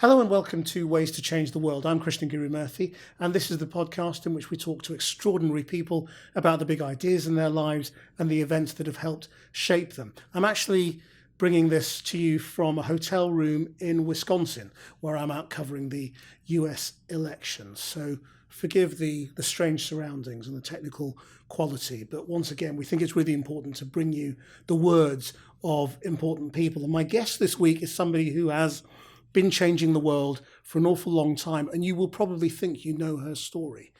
Hello and welcome to Ways to Change the World. I'm Krishnan, and this is the podcast in which we talk to extraordinary people about the big ideas in their lives and the events that have helped shape them. I'm actually bringing this to you from a hotel room in Wisconsin, where I'm out covering the US elections. So forgive the strange surroundings and the technical quality, but once again, we think it's really important to bring you the words of important people. And my guest this week is somebody who has been changing the world for an awful long time, and you will probably think you know her story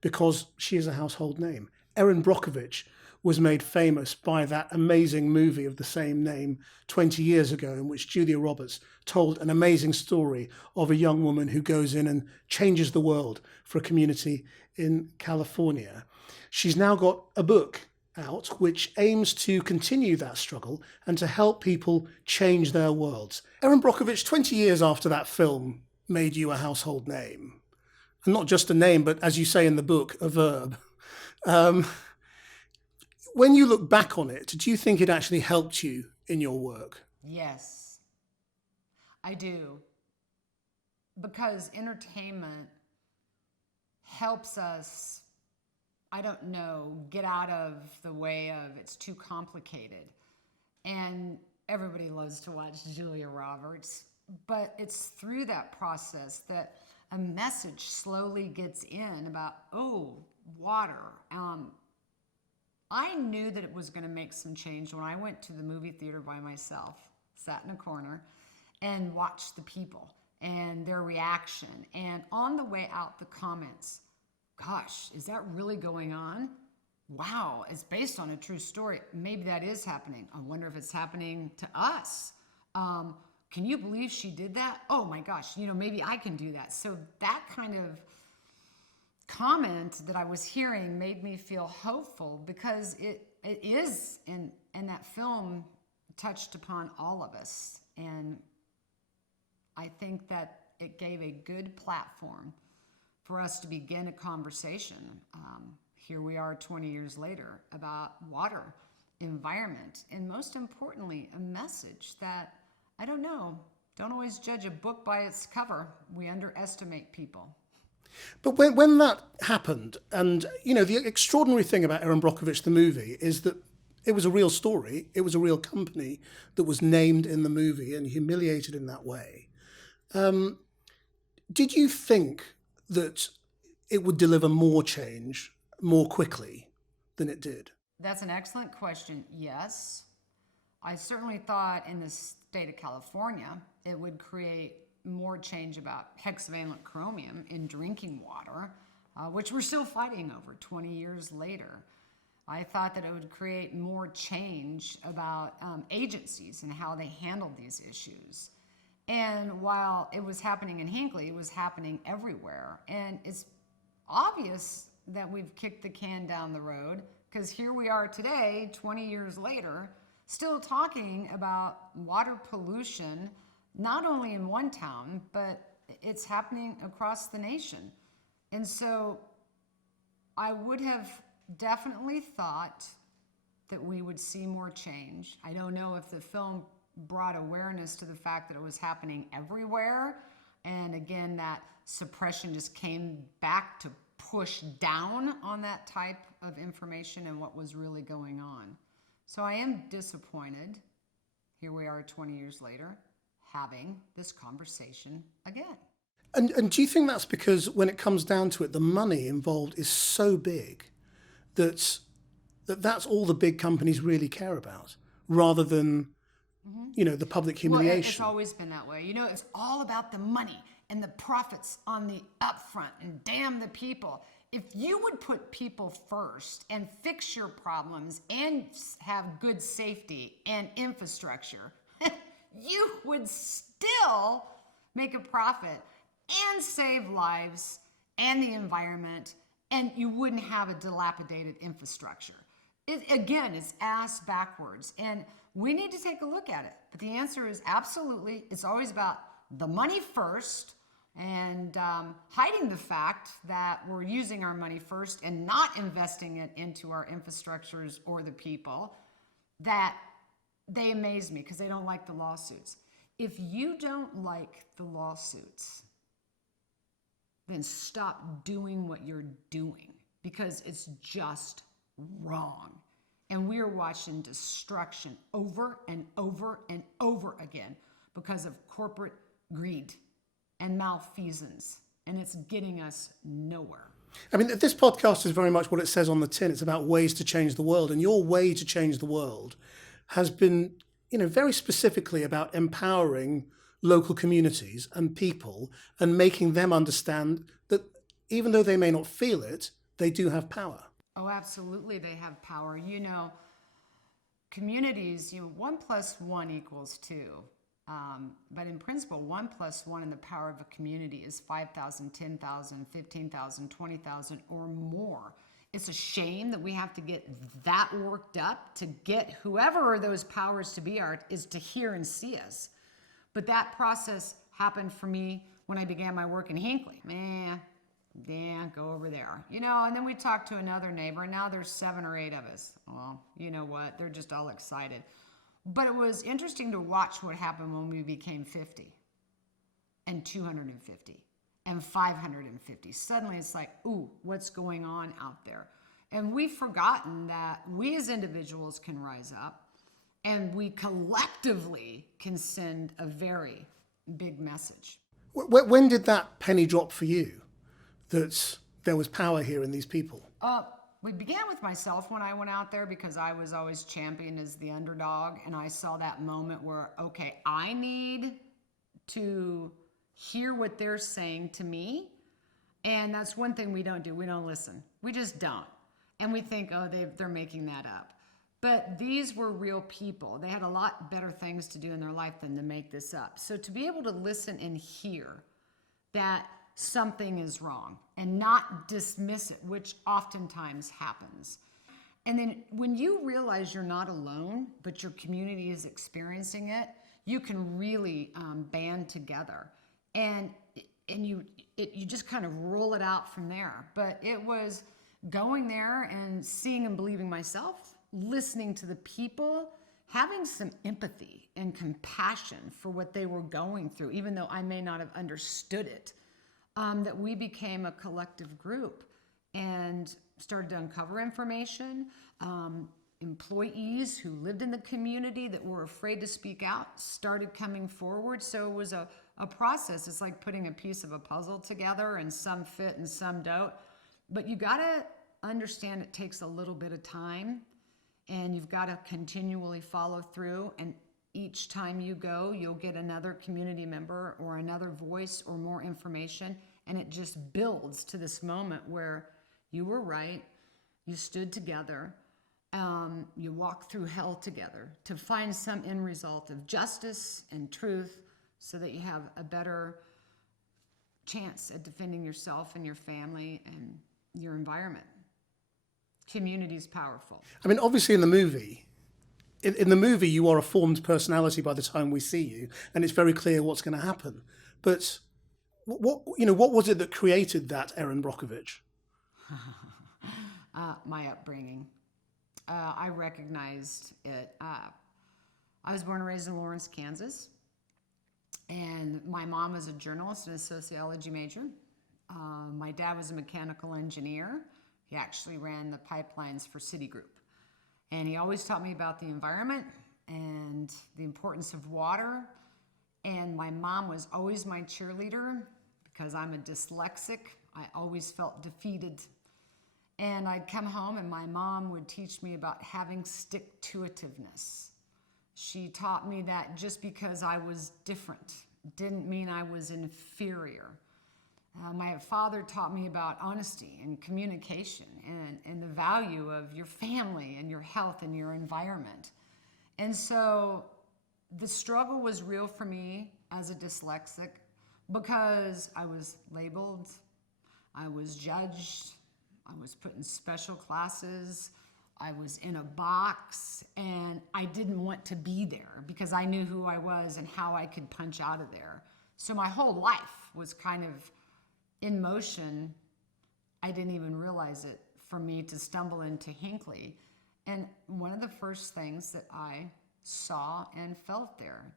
because she is a household name. Erin Brockovitch was made famous by that amazing movie of the same name 20 years ago, in which Julia Roberts told an amazing story of a young woman who goes in and changes the world for a community in California. She's now got a book out which aims to continue that struggle and to help people change their worlds. Erin Brockovich, 20 years after that film made you a household name, and not just a name, but as you say in the book, a verb. When you look back on it, do you think it actually helped you in your work? Yes, I do. Because entertainment helps us, I don't know, get out of the way of it's too complicated. And everybody loves to watch Julia Roberts, but it's through that process that a message slowly gets in about, water. I knew that it was going to make some change when I went to the movie theater by myself, sat in a corner, and watched the people and their reaction. And on the way out, the comments. Gosh, is that really going on? Wow, it's based on a true story. Maybe that is happening. I wonder if it's happening to us. Can you believe she did that? Oh my gosh, maybe I can do that. So that kind of comment that I was hearing made me feel hopeful because it is, and that film touched upon all of us. And I think that it gave a good platform for us to begin a conversation. Here we are 20 years later about water, environment, and most importantly, a message that, I don't know, don't always judge a book by its cover. We underestimate people. But when that happened, and the extraordinary thing about Erin Brockovich, the movie, is that it was a real story. It was a real company that was named in the movie and humiliated in that way. Did you think that it would deliver more change more quickly than it did? That's an excellent question. Yes. I certainly thought in the state of California, it would create more change about hexavalent chromium in drinking water, which we're still fighting over 20 years later. I thought that it would create more change about agencies and how they handled these issues. And while it was happening in Hinckley, it was happening everywhere. And it's obvious that we've kicked the can down the road because here we are today, 20 years later, still talking about water pollution, not only in one town, but it's happening across the nation. And so I would have definitely thought that we would see more change. I don't know if the film brought awareness to the fact that it was happening everywhere. And again, that suppression just came back to push down on that type of information and what was really going on. So I am disappointed. Here we are 20 years later, having this conversation again. And do you think that's because when it comes down to it, the money involved is so big that's all the big companies really care about, rather than the public humiliation? Well, it's always been that way. It's all about the money and the profits on the upfront, and damn the people. If you would put people first and fix your problems and have good safety and infrastructure, you would still make a profit and save lives and the environment, and you wouldn't have a dilapidated infrastructure. Again, it's ass backwards, and we need to take a look at it. But the answer is absolutely, it's always about the money first and hiding the fact that we're using our money first and not investing it into our infrastructures or the people. That they amaze me because they don't like the lawsuits. If you don't like the lawsuits, then stop doing what you're doing because it's just wrong. And we are watching destruction over and over and over again because of corporate greed and malfeasance. And it's getting us nowhere. I mean, this podcast is very much what it says on the tin. It's about ways to change the world. And your way to change the world has been, very specifically about empowering local communities and people and making them understand that even though they may not feel it, they do have power. Oh, absolutely. They have power. Communities, 1 + 1 = 2. But in principle, 1 + 1 in the power of a community is 5,000, 10,000, 15,000, 20,000 or more. It's a shame that we have to get that worked up to get whoever those powers to be are is to hear and see us. But that process happened for me when I began my work in Hinckley. Go over there. And then we talked to another neighbor, and now there's 7 or 8 of us. Well, you know what? They're just all excited. But it was interesting to watch what happened when we became 50 and 250 and 550. Suddenly it's like, ooh, what's going on out there? And we've forgotten that we as individuals can rise up and we collectively can send a very big message. When did that penny drop for you that there was power here in these people? We began with myself when I went out there because I was always championed as the underdog, and I saw that moment where, okay, I need to hear what they're saying to me, and that's one thing we don't do. We don't listen. We just don't. And we think, oh, they're making that up. But these were real people. They had a lot better things to do in their life than to make this up. So to be able to listen and hear that something is wrong and not dismiss it, which oftentimes happens. And then when you realize you're not alone, but your community is experiencing it, you can really band together. And you just kind of roll it out from there. But it was going there and seeing and believing myself, listening to the people, having some empathy and compassion for what they were going through, even though I may not have understood it. That we became a collective group and started to uncover information. Employees who lived in the community that were afraid to speak out started coming forward. So it was a process. It's like putting a piece of a puzzle together, and some fit and some don't. But you got to understand it takes a little bit of time, and you've got to continually follow through. And each time you go, you'll get another community member or another voice or more information, and it just builds to this moment where you were right, you stood together, you walked through hell together to find some end result of justice and truth so that you have a better chance at defending yourself and your family and your environment. Community is powerful. I mean, obviously in the movie, you are a formed personality by the time we see you, and it's very clear what's going to happen. But what was it that created that Erin Brockovitch? My upbringing. I recognized it. I was born and raised in Lawrence, Kansas, and my mom was a journalist and a sociology major. My dad was a mechanical engineer. He actually ran the pipelines for Citigroup. And he always taught me about the environment and the importance of water. And my mom was always my cheerleader because I'm a dyslexic. I always felt defeated. And I'd come home and my mom would teach me about having stick-to-itiveness. She taught me that just because I was different didn't mean I was inferior. My father taught me about honesty and communication and the value of your family and your health and your environment. And so the struggle was real for me as a dyslexic because I was labeled, I was judged, I was put in special classes, I was in a box, and I didn't want to be there because I knew who I was and how I could punch out of there. So my whole life was kind of in motion. I didn't even realize it for me to stumble into Hinckley. And one of the first things that I saw and felt there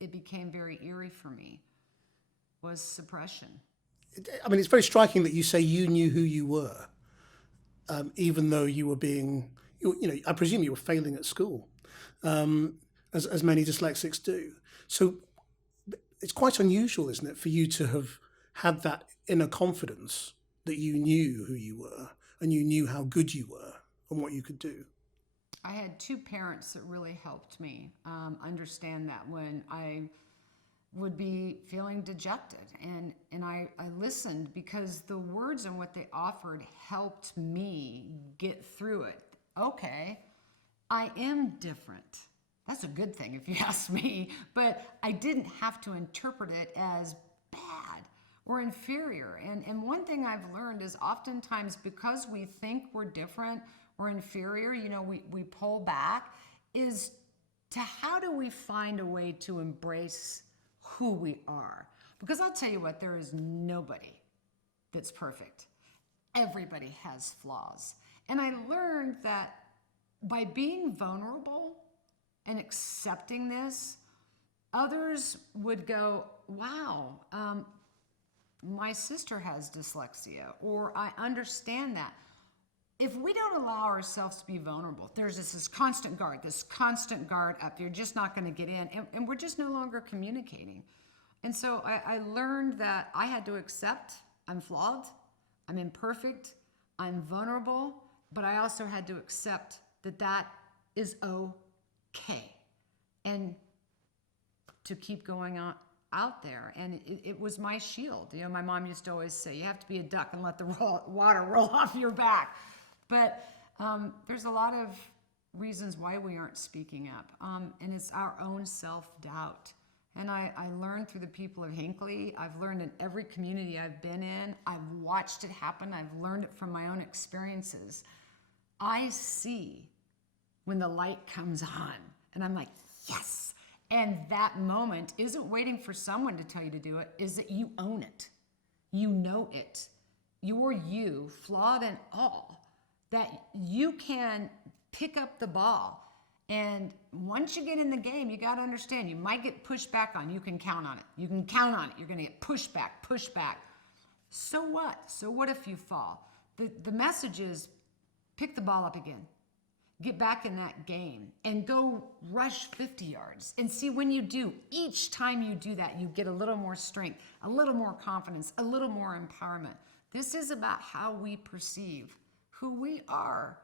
it became very eerie for me was suppression. I mean, it's very striking that you say you knew who you were, even though you were I presume you were failing at school, as many dyslexics do. So it's quite unusual, isn't it, for you to have had that inner confidence that you knew who you were and you knew how good you were and what you could do. I had two parents that really helped me understand that when I would be feeling dejected. And I listened because the words and what they offered helped me get through it. Okay, I am different. That's a good thing if you ask me, but I didn't have to interpret it as bad or inferior. And one thing I've learned is oftentimes because we think we're different or inferior, we pull back, is to how do we find a way to embrace who we are? Because I'll tell you what, there is nobody that's perfect. Everybody has flaws. And I learned that by being vulnerable and accepting this, others would go, wow, my sister has dyslexia, or I understand that. If we don't allow ourselves to be vulnerable, there's this constant guard up. You're just not going to get in, and we're just no longer communicating. And so I learned that I had to accept I'm flawed, I'm imperfect, I'm vulnerable, but I also had to accept that is okay, and to keep going on out there. And it was my shield. My mom used to always say, you have to be a duck and let the water roll off your back. But there's a lot of reasons why we aren't speaking up, and it's our own self-doubt. And I learned through the people of Hinckley. I've learned in every community I've been in. I've watched it happen. I've learned it from my own experiences. I see when the light comes on, and I'm like, yes. And that moment isn't waiting for someone to tell you to do it, is that you own it. You know it. You're you, flawed and all, that you can pick up the ball. And once you get in the game, you got to understand, you might get pushed back on. You can count on it. You can count on it. You're going to get pushed back. So what? So what if you fall? The message is pick the ball up again. Get back in that game and go rush 50 yards. And see, when you do, each time you do that, you get a little more strength, a little more confidence, a little more empowerment. This is about how we perceive who we are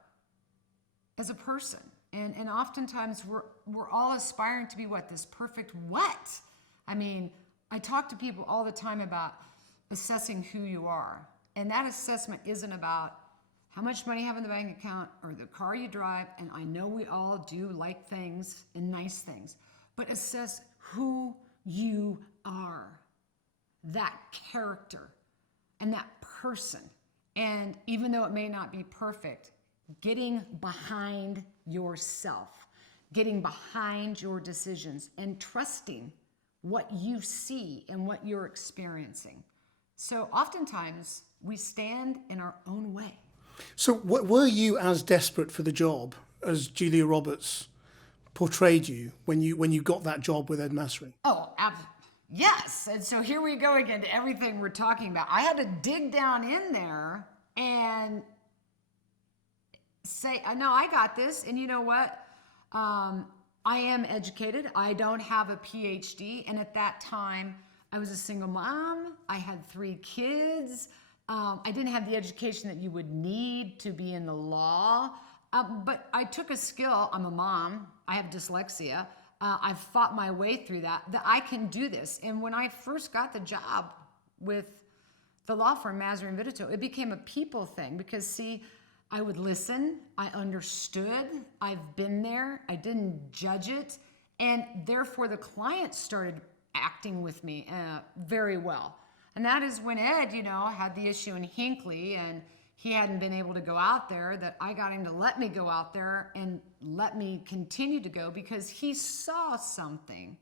as a person. And oftentimes we're all aspiring to be what? This perfect what? I mean, I talk to people all the time about assessing who you are. And that assessment isn't about how much money you have in the bank account or the car you drive. And I know we all do like things and nice things, but assess who you are, that character and that person. And even though it may not be perfect, getting behind yourself, getting behind your decisions, and trusting what you see and what you're experiencing. So oftentimes we stand in our own way. So were you as desperate for the job as Julia Roberts portrayed you when you got that job with Ed Masry? Oh, yes. And so here we go again to everything we're talking about. I had to dig down in there and say, no, I got this. And you know what? I am educated. I don't have a PhD. And at that time, I was a single mom. I had 3 kids. I didn't have the education that you would need to be in the law. But I took a skill. I'm a mom. I have dyslexia. I've fought my way through that I can do this. And when I first got the job with the law firm Masry and Vitito, it became a people thing because, see, I would listen. I understood. I've been there. I didn't judge it. And therefore, the clients started acting with me very well. And that is when Ed, had the issue in Hinckley and he hadn't been able to go out there, that I got him to let me go out there and let me continue to go because he saw something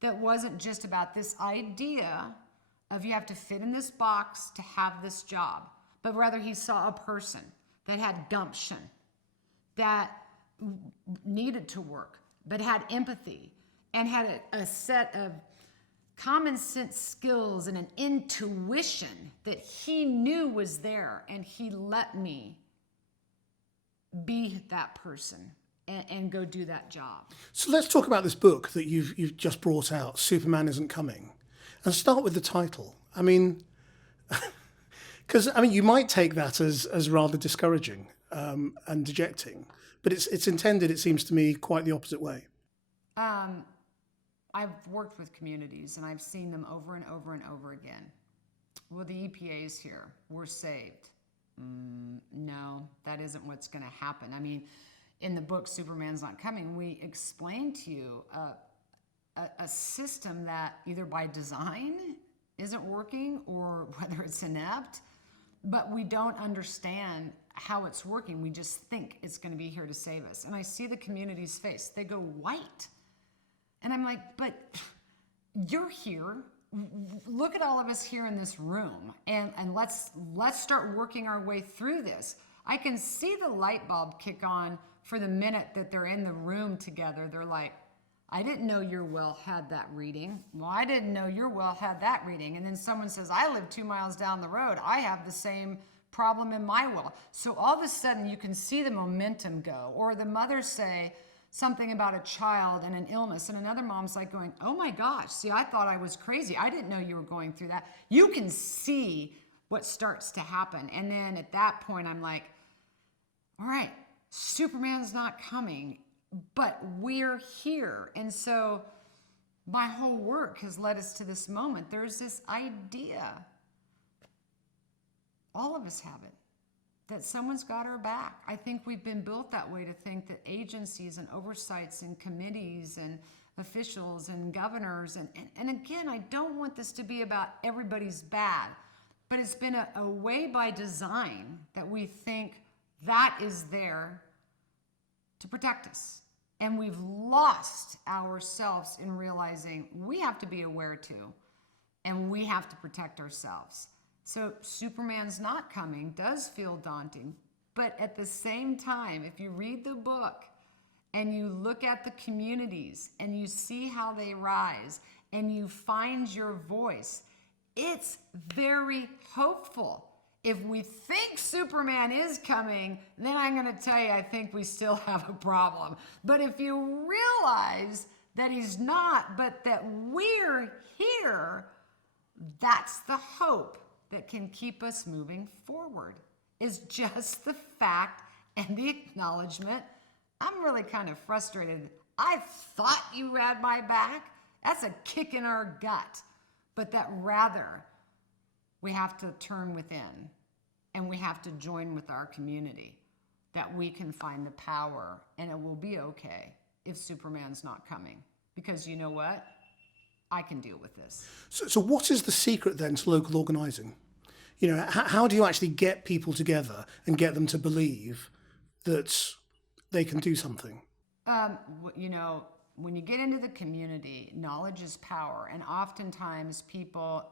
that wasn't just about this idea of you have to fit in this box to have this job, but rather he saw a person that had gumption, that needed to work, but had empathy and had a set of common sense skills and an intuition that he knew was there, and he let me be that person and go do that job. So let's talk about this book that you've just brought out, Superman Isn't Coming, and start with the title. I mean, because you might take that as rather discouraging and dejecting, but it's intended, it seems to me, quite the opposite way. I've worked with communities and I've seen them over and over and over again. Well, the EPA is here. We're saved. No, that isn't what's going to happen. I mean, in the book, Superman's Not Coming, we explain to you a system that either by design isn't working or whether it's inept, but we don't understand how it's working. We just think it's going to be here to save us. And I see the community's face. They go white. And I'm like, but you're here. Look at all of us here in this room, and let's start working our way through this. I can see the light bulb kick on for the minute that they're in the room together. They're like, I didn't know your well had that reading. Well, I didn't know your well had that reading. And then someone says, I live 2 miles down the road. I have the same problem in my well. So all of a sudden you can see the momentum go. Or the mother say something about a child and an illness, and another mom's like going, oh my gosh, see, I thought I was crazy. I didn't know you were going through that. You can see what starts to happen. And then at that point, I'm like, all right, Superman's not coming, but we're here. And so my whole work has led us to this moment. There's this idea, all of us have it, that someone's got our back. I think we've been built that way, to think that agencies and oversights and committees and officials and governors, and again, I don't want this to be about everybody's bad, but it's been a way by design that we think that is there to protect us. And we've lost ourselves in realizing we have to be aware too, and we have to protect ourselves. So Superman's Not Coming does feel daunting, but at the same time, if you read the book and you look at the communities and you see how they rise and you find your voice, it's very hopeful. If we think Superman is coming, then I'm going to tell you, I think we still have a problem. But if you realize that he's not, but that we're here, that's the hope that can keep us moving forward, is just the fact and the acknowledgement. I'm really kind of frustrated. I thought you had my back. That's a kick in our gut. But that rather, we have to turn within and we have to join with our community, that we can find the power, and it will be okay if Superman's not coming. Because you know what? I can deal with this. So what is the secret then to local organising? You know, how do you actually get people together and get them to believe that they can do something? You know, when you get into the community, knowledge is power. And oftentimes people,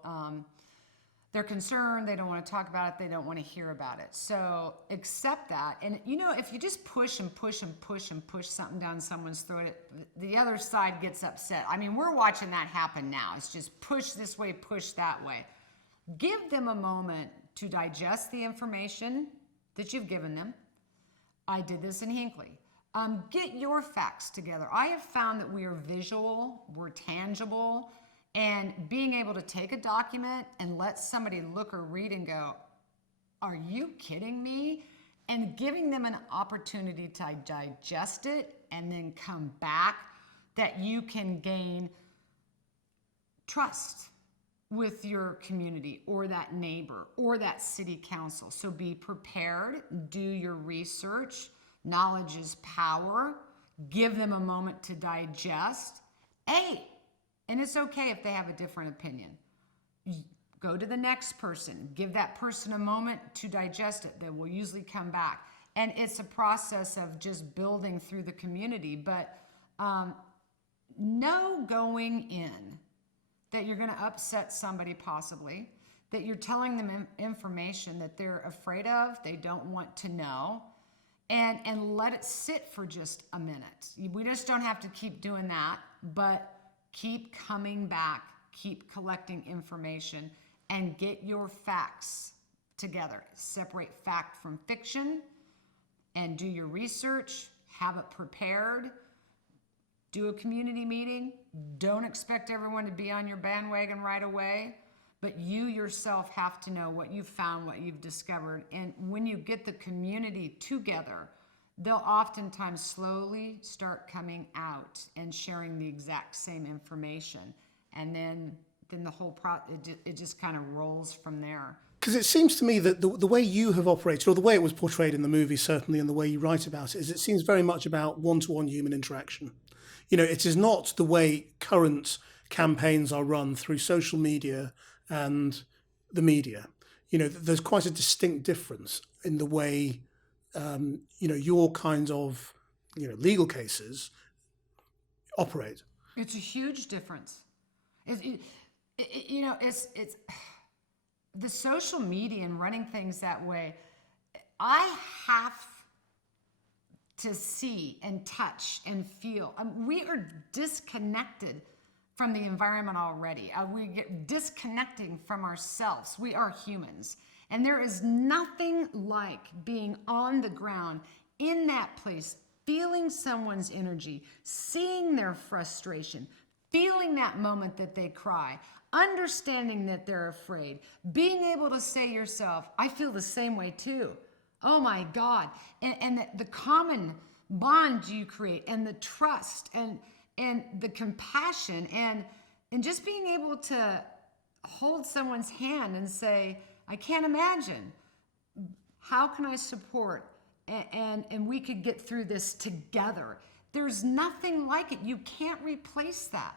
they're concerned, they don't want to talk about it, they don't want to hear about it. So accept that. And you know, if you just push and push and push and push something down someone's throat, the other side gets upset. I mean, we're watching that happen now. It's just push this way, push that way. Give them a moment to digest the information that you've given them. I did this in Hinckley. Get your facts together. I have found that we are visual, we're tangible, and being able to take a document and let somebody look or read and go, are you kidding me? And giving them an opportunity to digest it and then come back, that you can gain trust with your community or that neighbor or that city council. So be prepared, do your research. Knowledge is power. Give them a moment to digest. And it's okay if they have a different opinion. Go to the next person. Give that person a moment to digest it. They will usually come back. And it's a process of just building through the community. But know going in that you're going to upset somebody possibly, that you're telling them information that they're afraid of, they don't want to know, and let it sit for just a minute. We just don't have to keep doing that. but keep coming back, keep collecting information, and get your facts together. Separate fact from fiction and do your research, have it prepared, do a community meeting. Don't expect everyone to be on your bandwagon right away, but you yourself have to know what you've found, what you've discovered. And when you get the community together, they'll oftentimes slowly start coming out and sharing the exact same information. And then the whole it just kind of rolls from there. Because it seems to me that the way you have operated, or the way it was portrayed in the movie, certainly, and the way you write about it, is it seems very much about one-to-one human interaction. It is not the way current campaigns are run through social media and the media. There's quite a distinct difference in the way, your kinds of, legal cases operate. It's a huge difference. It's the social media and running things that way. I have to see and touch and feel. We are disconnected from the environment already. We get disconnecting from ourselves. We are humans. And there is nothing like being on the ground in that place, feeling someone's energy, seeing their frustration, feeling that moment that they cry, understanding that they're afraid, being able to say yourself, I feel the same way too. Oh my God. And the common bond you create, and the trust and the compassion and just being able to hold someone's hand and say, I can't imagine. How can I support? And we could get through this together. There's nothing like it. You can't replace that.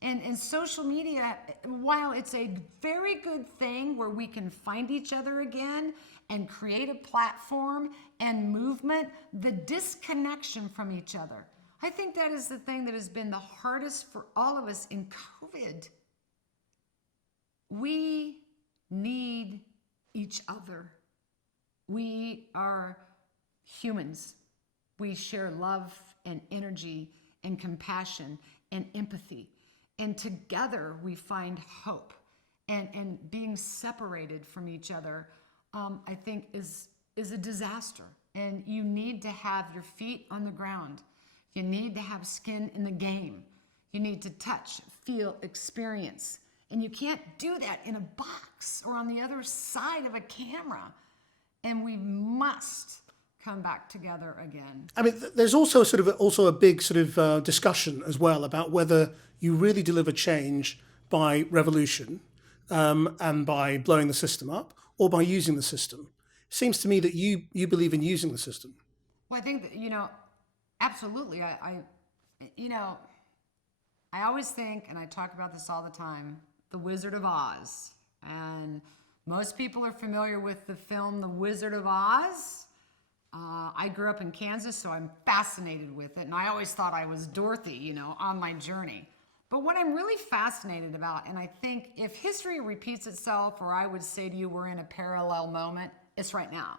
And social media, while it's a very good thing where we can find each other again and create a platform and movement, the disconnection from each other, I think that is the thing that has been the hardest for all of us in COVID. We need each other. We are humans. We share love and energy and compassion and empathy. And together we find hope. And being separated from each other, I think is a disaster. And you need to have your feet on the ground. You need to have skin in the game. You need to touch, feel, experience. And you can't do that in a box or on the other side of a camera. And we must come back together again. I mean, there's also a big discussion as well about whether you really deliver change by revolution and by blowing the system up, or by using the system. It seems to me that you believe in using the system. Well, I think that, absolutely. I always think, and I talk about this all the time, The Wizard of Oz. And most people are familiar with the film The Wizard of Oz. I grew up in Kansas, so I'm fascinated with it. And I always thought I was Dorothy, on my journey. But what I'm really fascinated about, and I think if history repeats itself, or I would say to you we're in a parallel moment, it's right now.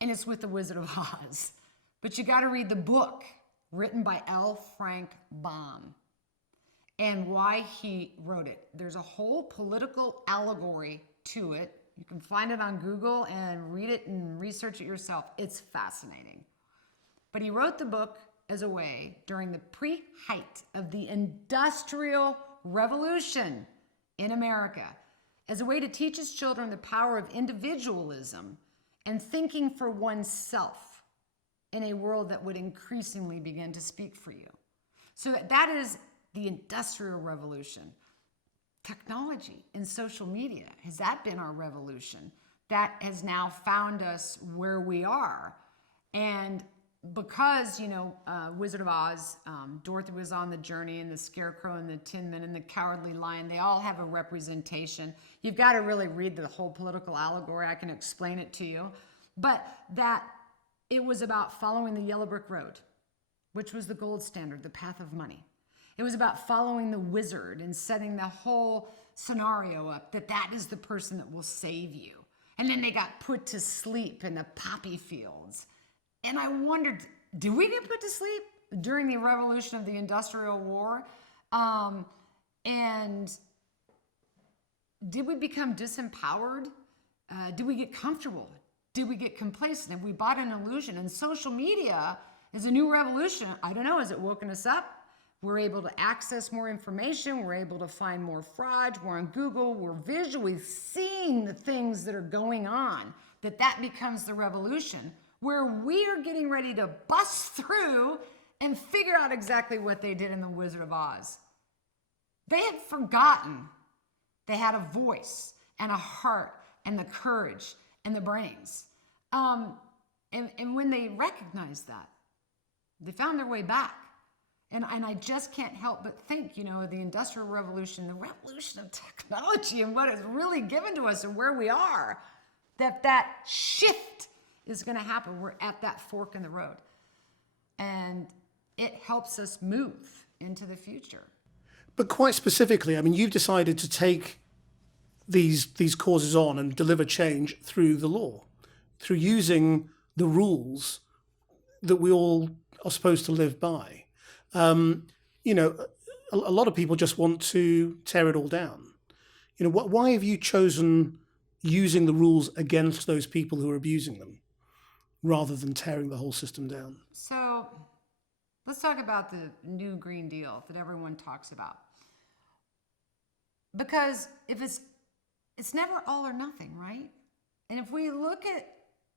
And it's with The Wizard of Oz. But you got to read the book written by L. Frank Baum and why he wrote it. There's a whole political allegory to it. You can find it on Google and read it and research it yourself. It's fascinating. But he wrote the book as a way during the pre-height of the Industrial Revolution in America, as a way to teach his children the power of individualism and thinking for oneself in a world that would increasingly begin to speak for you. So that is the Industrial Revolution. Technology and social media, has that been our revolution? That has now found us where we are. And because, Wizard of Oz, Dorothy was on the journey, and the Scarecrow and the Tin Man and the Cowardly Lion, they all have a representation. You've got to really read the whole political allegory. I can explain it to you. But that it was about following the yellow brick road, which was the gold standard, the path of money. It was about following the wizard and setting the whole scenario up, that is the person that will save you. And then they got put to sleep in the poppy fields. And I wondered, did we get put to sleep? during the revolution of the Industrial War. And did we become disempowered? Did we get comfortable? Did we get complacent? Have we bought an illusion? And social media is a new revolution. I don't know, has it woken us up? We're able to access more information. We're able to find more fraud. We're on Google. We're visually seeing the things that are going on. That becomes the revolution, where we are getting ready to bust through and figure out exactly what they did in The Wizard of Oz. They had forgotten they had a voice and a heart and the courage and the brains. And when they recognized that, they found their way back. And I just can't help but think, the Industrial Revolution, the revolution of technology and what is really given to us and where we are, that shift is going to happen. We're at that fork in the road. And it helps us move into the future. But quite specifically, I mean, you've decided to take these causes on and deliver change through the law, through using the rules that we all are supposed to live by. A lot of people just want to tear it all down. Why have you chosen using the rules against those people who are abusing them rather than tearing the whole system down? So let's talk about the new Green Deal that everyone talks about. Because if it's never all or nothing, right? And if we look at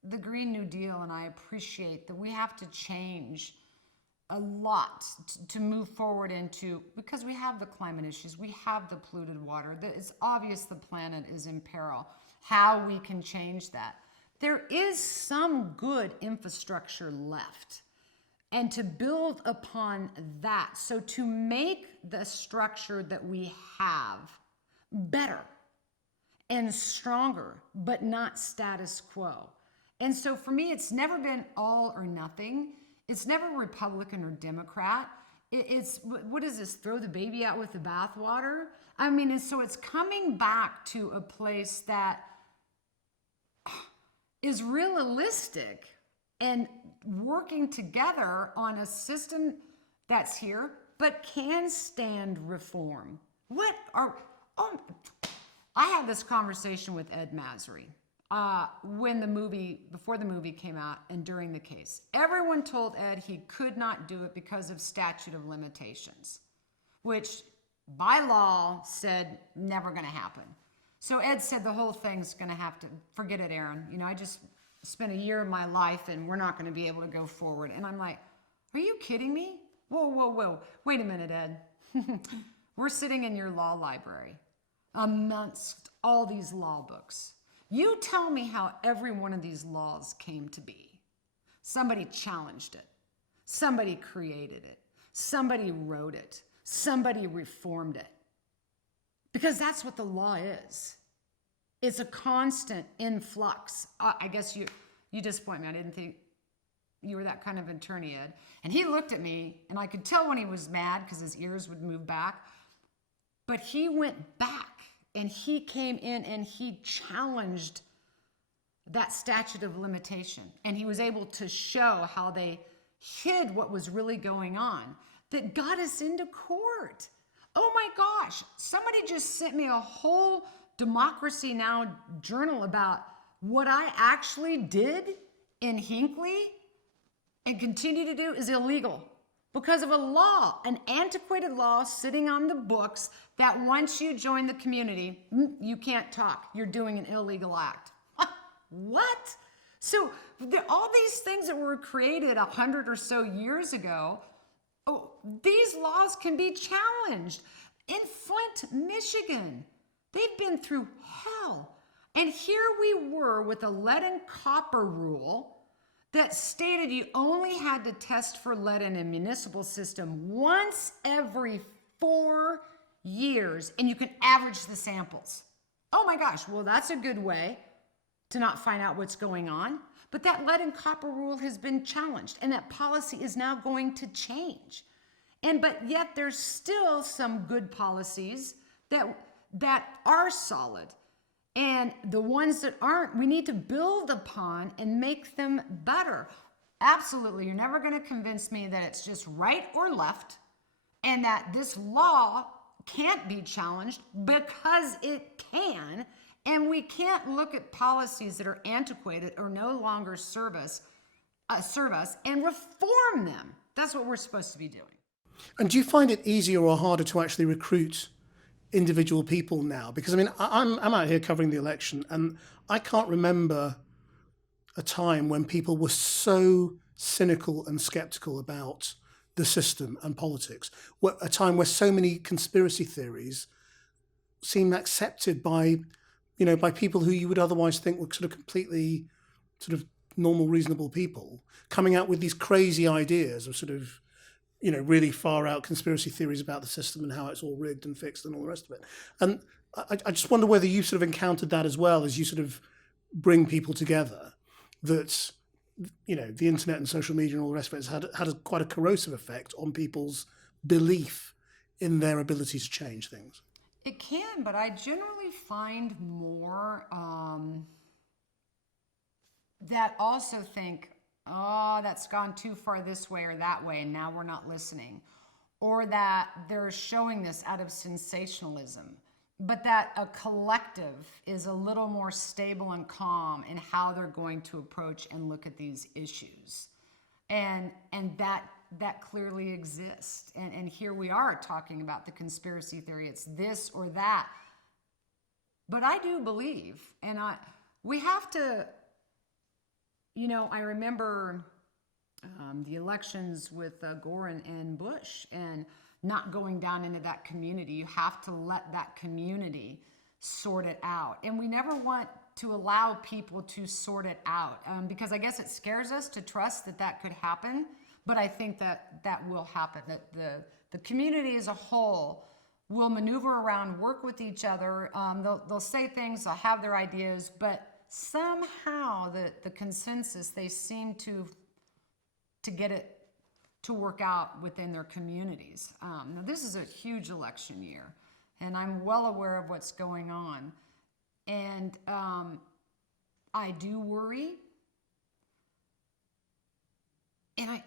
the Green New Deal, and I appreciate that we have to change a lot to move forward into, because we have the climate issues, we have the polluted water, that it's obvious the planet is in peril, how we can change that. There is some good infrastructure left, and to build upon that, so to make the structure that we have better and stronger, but not status quo. And so for me, it's never been all or nothing. It's never Republican or Democrat. It's, what is this, throw the baby out with the bathwater? I mean, and so it's coming back to a place that is realistic and working together on a system that's here, but can stand reform. I had this conversation with Ed Masry. Before the movie came out and during the case. Everyone told Ed he could not do it because of statute of limitations, which by law said never going to happen. So Ed said the whole thing's going to have to, forget it, Erin. I just spent a year of my life and we're not going to be able to go forward. And I'm like, are you kidding me? Whoa. Wait a minute, Ed. We're sitting in your law library amongst all these law books. You tell me how every one of these laws came to be. Somebody challenged it. Somebody created it. Somebody wrote it. Somebody reformed it. Because that's what the law is. It's a constant influx. I guess you disappoint me. I didn't think you were that kind of attorney, Ed. And he looked at me, and I could tell when he was mad because his ears would move back. But he went back. And he came in and he challenged that statute of limitation. And he was able to show how they hid what was really going on that got us into court. Oh my gosh, somebody just sent me a whole Democracy Now! Journal about what I actually did in Hinckley and continue to do is illegal. Because of a law, an antiquated law sitting on the books that once you join the community, you can't talk. You're doing an illegal act. What? So all these things that were created 100 or so years ago, these laws can be challenged. In Flint, Michigan, they've been through hell. And here we were with a lead and copper rule that stated you only had to test for lead in a municipal system once every 4 years, and you can average the samples. Oh my gosh, well, that's a good way to not find out what's going on. But that lead and copper rule has been challenged, and that policy is now going to change. But yet there's still some good policies that are solid. And the ones that aren't, we need to build upon and make them better. Absolutely. You're never going to convince me that it's just right or left and that this law can't be challenged, because it can. And we can't look at policies that are antiquated or no longer serve us and reform them. That's what we're supposed to be doing. And do you find it easier or harder to actually recruit individual people now? Because I mean, I'm out here covering the election, and I can't remember a time when people were so cynical and skeptical about the system and politics. A time where so many conspiracy theories seem accepted by, by people who you would otherwise think were sort of completely sort of normal, reasonable people, coming out with these crazy ideas of sort of, really far out conspiracy theories about the system and how it's all rigged and fixed and all the rest of it. And I just wonder whether you sort of encountered that as well, as you sort of bring people together, that, the internet and social media and all the rest of it has had quite a corrosive effect on people's belief in their ability to change things. It can, but I generally find more that also think, oh, that's gone too far this way or that way, and now we're not listening. Or that they're showing this out of sensationalism, but that a collective is a little more stable and calm in how they're going to approach and look at these issues. And that clearly exists. And here we are talking about the conspiracy theory. It's this or that. But I do believe, and we have to, I remember the elections with Gore and Bush, and not going down into that community. You have to let that community sort it out. And we never want to allow people to sort it out, because I guess it scares us to trust that could happen. But I think that will happen, that the community as a whole will maneuver around, work with each other. They'll say things, they'll have their ideas, but somehow the consensus, they seem to get it to work out within their communities. Now, this is a huge election year, and I'm well aware of what's going on. And I do worry. And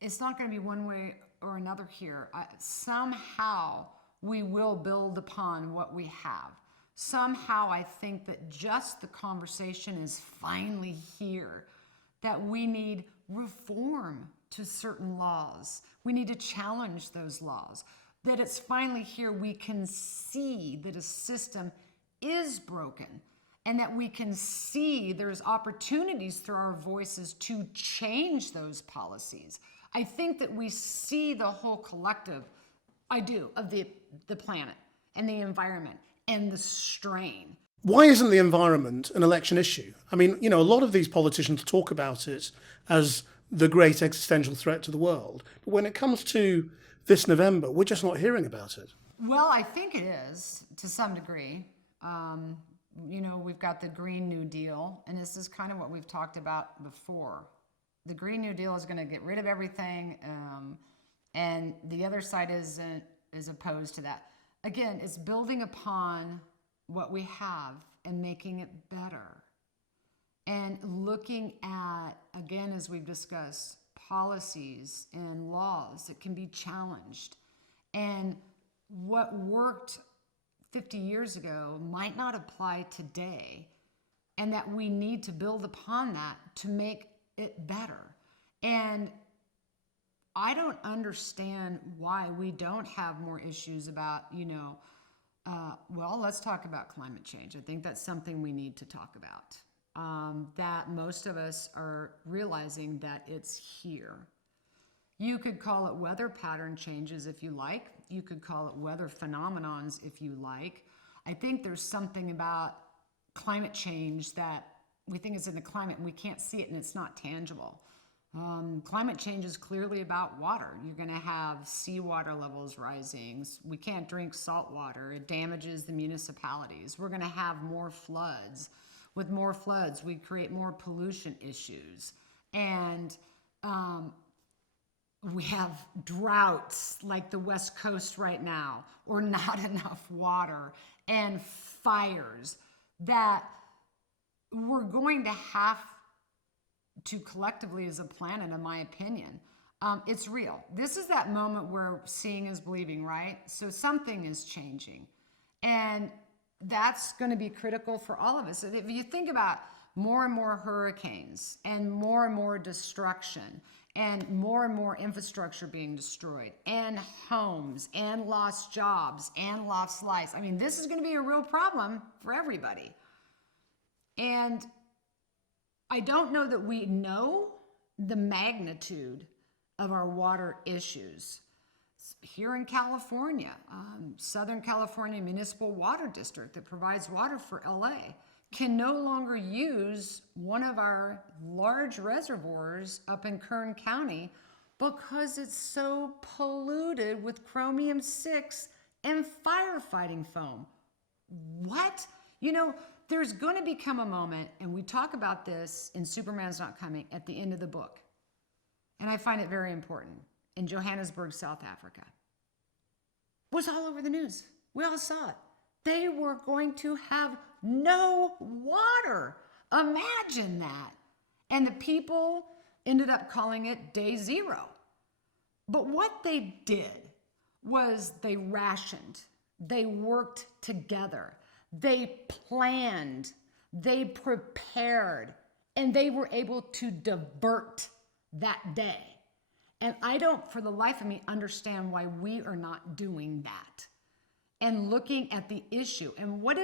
it's not going to be one way or another here. Somehow we will build upon what we have. Somehow I think that just the conversation is finally here, that we need reform to certain laws. We need to challenge those laws. That it's finally here we can see that a system is broken, and that we can see there's opportunities through our voices to change those policies. I think that we see the whole collective, I do, of the planet and the environment and the strain. Why isn't the environment an election issue? I mean, a lot of these politicians talk about it as the great existential threat to the world. But when it comes to this November, we're just not hearing about it. Well, I think it is to some degree. We've got the Green New Deal, and this is kind of what we've talked about before. The Green New Deal is going to get rid of everything, and the other side is opposed to that. Again, it's building upon what we have and making it better. And looking at, again, as we've discussed, policies and laws that can be challenged. And what worked 50 years ago might not apply today, and that we need to build upon that to make it better. And I don't understand why we don't have more issues about, let's talk about climate change. I think that's something we need to talk about. That most of us are realizing that it's here. You could call it weather pattern changes if you like. You could call it weather phenomenons if you like. I think there's something about climate change that we think is in the climate and we can't see it and it's not tangible. Climate change is clearly about water. You're going to have seawater levels rising. We can't drink salt water. It damages the municipalities. We're going to have more floods. With more floods, we create more pollution issues. And we have droughts like the West Coast right now, or not enough water, and fires that we're going to have to collectively as a planet, in my opinion. It's real. This is that moment where seeing is believing, right? So something is changing. And that's going to be critical for all of us. And if you think about more and more hurricanes and more destruction and more infrastructure being destroyed and homes and lost jobs and lost lives, I mean, this is going to be a real problem for everybody. And I don't know that we know the magnitude of our water issues. Here in California, Southern California Municipal Water District that provides water for LA can no longer use one of our large reservoirs up in Kern County because it's so polluted with chromium-6 and firefighting foam. What? You know, there's going to become a moment, and we talk about this in Superman's Not Coming at the end of the book, and I find it very important. In Johannesburg, South Africa. It was all over the news. We all saw it. They were going to have no water. Imagine that. And the people ended up calling it day zero. But what they did was they rationed. They worked together. They planned. They prepared. And they were able to divert that day. And I don't, for the life of me, understand why we are not doing that and looking at the issue. And when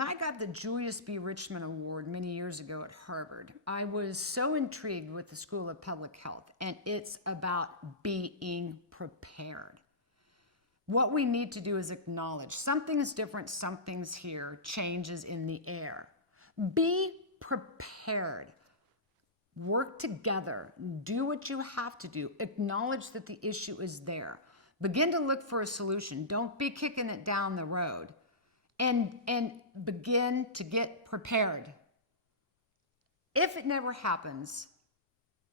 I got the Julius B. Richmond Award many years ago at Harvard, I was so intrigued with the School of Public Health, and it's about being prepared. What we need to do is acknowledge something is different, something's here, change is in the air. Be prepared. Work together, do what you have to do, acknowledge that the issue is there. Begin to look for a solution. Don't be kicking it down the road. And begin to get prepared. If it never happens,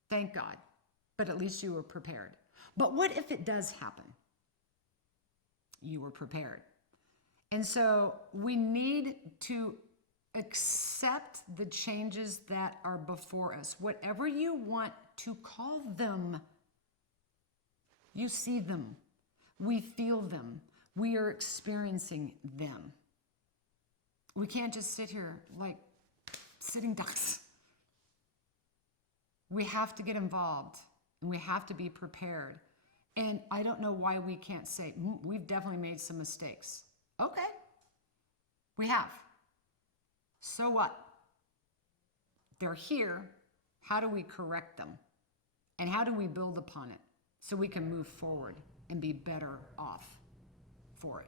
thank God, but at least you were prepared. But what if it does happen? You were prepared. And so we need to accept the changes that are before us. Whatever you want to call them, you see them. We feel them. We are experiencing them. We can't just sit here like sitting ducks. We have to get involved and we have to be prepared. And I don't know why we can't say, we've definitely made some mistakes. Okay, we have. So what? They're here. How do we correct them? And how do we build upon it so we can move forward and be better off for it?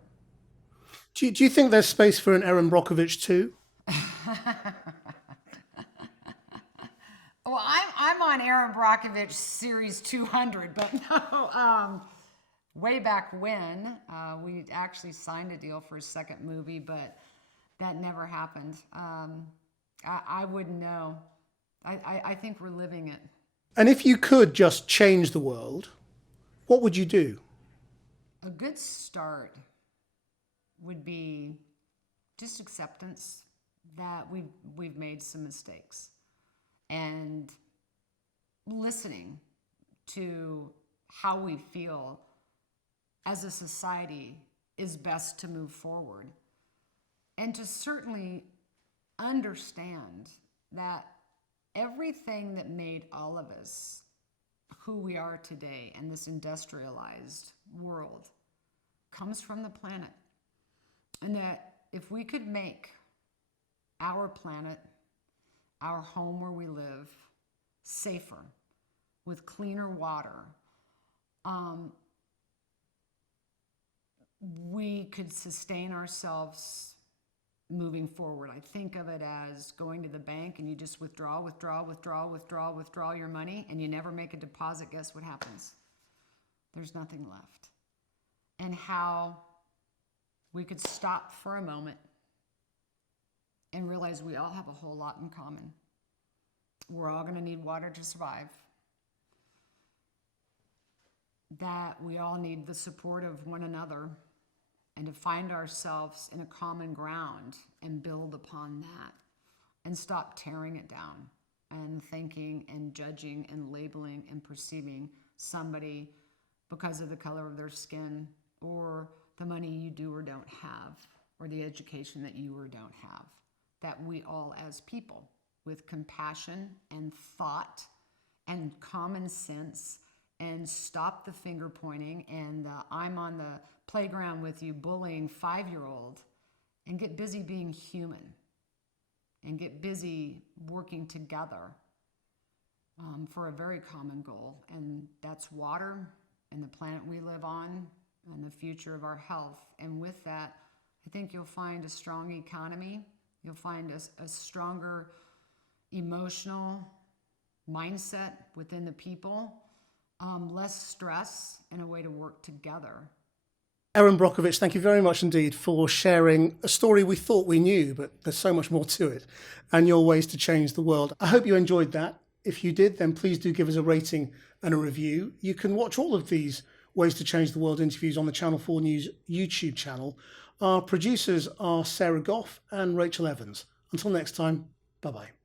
Do you think there's space for an Erin Brockovich too? Well, I'm on Erin Brockovitch series 200, but no. Way back when, we actually signed a deal for a second movie, but that never happened. I wouldn't know. I think we're living it. And if you could just change the world, what would you do? A good start would be just acceptance that we've made some mistakes and listening to how we feel as a society is best to move forward. And to certainly understand that everything that made all of us who we are today in this industrialized world comes from the planet. And that if we could make our planet, our home where we live, safer, with cleaner water, we could sustain ourselves moving forward. I think of it as going to the bank and you just withdraw your money and you never make a deposit. Guess what happens? There's nothing left. And how we could stop for a moment and realize we all have a whole lot in common. We're all going to need water to survive. That we all need the support of one another, and to find ourselves in a common ground and build upon that and stop tearing it down. and thinking and judging and labeling and perceiving somebody because of the color of their skin or the money you do or don't have or the education that you or don't have. That we all as people with compassion and thought and common sense and stop the finger pointing and I'm on the playground with you bullying 5-year-old and get busy being human and get busy working together for a very common goal. And that's water and the planet we live on and the future of our health. And with that, I think you'll find a strong economy. You'll find a stronger emotional mindset within the people, less stress, and a way to work together. Erin Brockovitch, thank you very much indeed for sharing a story we thought we knew, but there's so much more to it, and your ways to change the world. I hope you enjoyed that. If you did, then please do give us a rating and a review. You can watch all of these Ways to Change the World interviews on the Channel 4 News YouTube channel. Our producers are Sarah Goff and Rachel Evans. Until next time, bye-bye.